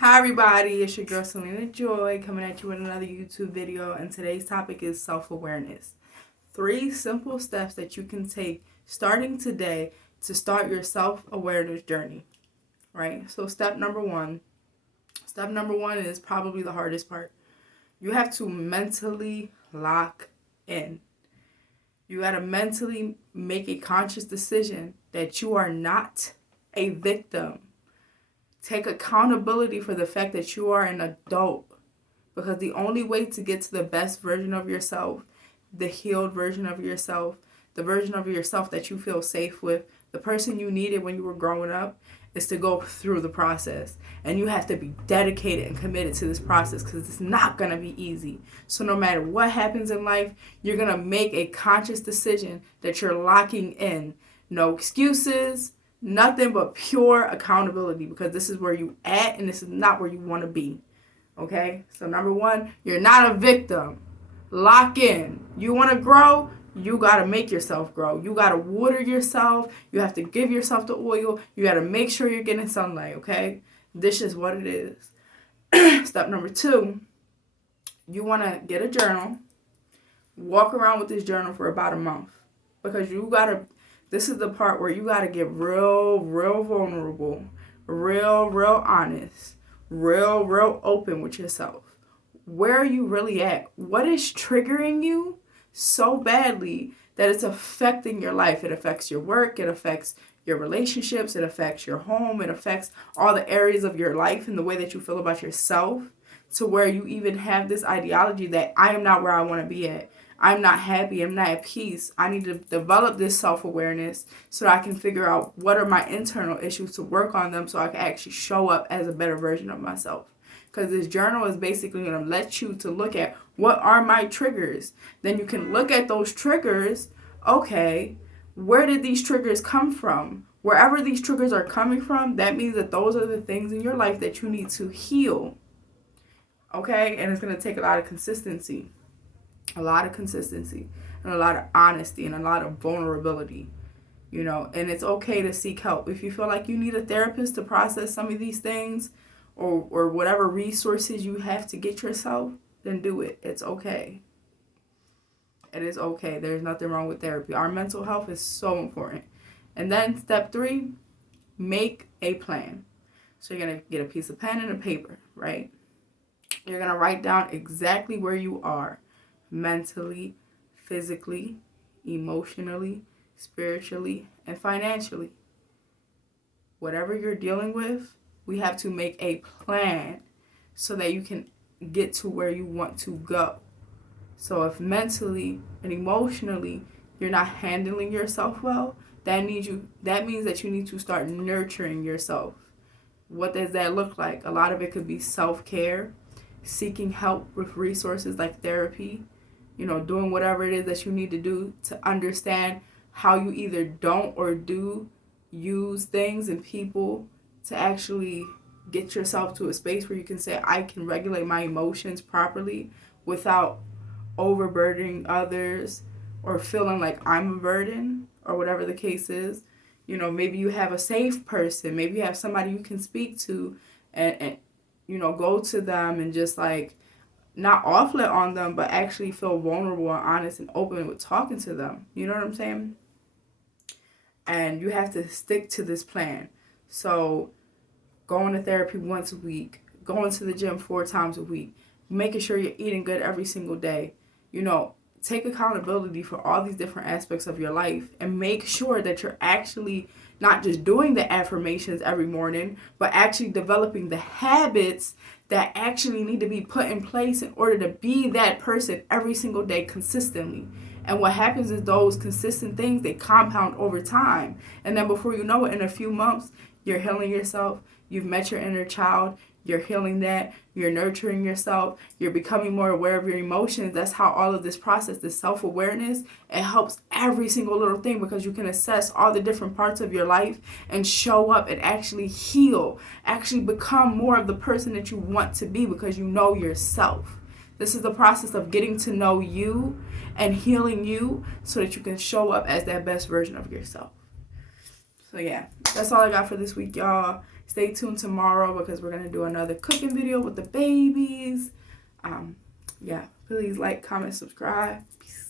Hi everybody, it's your girl Selena Joy coming at you with another YouTube video, and today's topic is self-awareness. 3 simple steps that you can take starting today to start your self-awareness journey, right? So step number one is probably the hardest part. You have to mentally lock in. You got to mentally make a conscious decision that you are not a victim. Take accountability for the fact that you are an adult, because the only way to get to the best version of yourself, the healed version of yourself, the version of yourself that you feel safe with, the person you needed when you were growing up, is to go through the process. And you have to be dedicated and committed to this process, because it's not going to be easy. So no matter what happens in life, you're going to make a conscious decision that you're locking in. No excuses. Nothing but pure accountability, because this is where you at and this is not where you want to be. Okay? So number 1, you're not a victim. Lock in. You want to grow? You got to make yourself grow. You got to water yourself. You have to give yourself the oil. You got to make sure you're getting sunlight, okay? This is what it is. Step number 2, you want to get a journal. Walk around with this journal for about a month, because you got to... This is the part where you got to get real vulnerable, real honest, real open with yourself. Where are you really at? What is triggering you so badly that it's affecting your life? It affects your work, it affects your relationships, it affects your home, it affects all the areas of your life and the way that you feel about yourself, to where you even have this ideology that I am not where I want to be at. I'm not happy. I'm not at peace. I need to develop this self-awareness so that I can figure out what are my internal issues, to work on them so I can actually show up as a better version of myself. Because this journal is basically going to let you to look at what are my triggers. Then you can look at those triggers. Okay, where did these triggers come from? Wherever these triggers are coming from, that means that those are the things in your life that you need to heal. Okay, and it's going to take a lot of consistency. And a lot of honesty, and a lot of vulnerability, and it's okay to seek help. If you feel like you need a therapist to process some of these things, or whatever resources you have to get yourself, then do it. It's okay. It is okay. There's nothing wrong with therapy. Our mental health is so important. And then step 3, make a plan. So you're going to get a piece of pen and a paper, right? You're going to write down exactly where you are. Mentally, physically, emotionally, spiritually, and financially. Whatever you're dealing with, we have to make a plan so that you can get to where you want to go. So if mentally and emotionally you're not handling yourself well, that means that you need to start nurturing yourself. What does that look like? A lot of it could be self-care, seeking help with resources like therapy, doing whatever it is that you need to do to understand how you either don't or do use things and people to actually get yourself to a space where you can say, I can regulate my emotions properly without overburdening others or feeling like I'm a burden, or whatever the case is. Maybe you have a safe person. Maybe you have somebody you can speak to and go to them and just like, not offlet on them, but actually feel vulnerable and honest and open with talking to them. You know what I'm saying? And you have to stick to this plan. So going to therapy once a week, going to the gym 4 times a week, making sure you're eating good every single day. Take accountability for all these different aspects of your life, and make sure that you're actually not just doing the affirmations every morning, but actually developing the habits that actually need to be put in place in order to be that person every single day consistently. And what happens is those consistent things, they compound over time. And then before you know it, in a few months, you're healing yourself. You've met your inner child. You're healing that. You're nurturing yourself. You're becoming more aware of your emotions. That's how all of this process, this self-awareness, it helps every single little thing, because you can assess all the different parts of your life and show up and actually heal, actually become more of the person that you want to be, because you know yourself. This is the process of getting to know you and healing you so that you can show up as that best version of yourself. So yeah, that's all I got for this week, y'all. Stay tuned tomorrow because we're going to do another cooking video with the babies. Yeah, please like, comment, subscribe. Peace.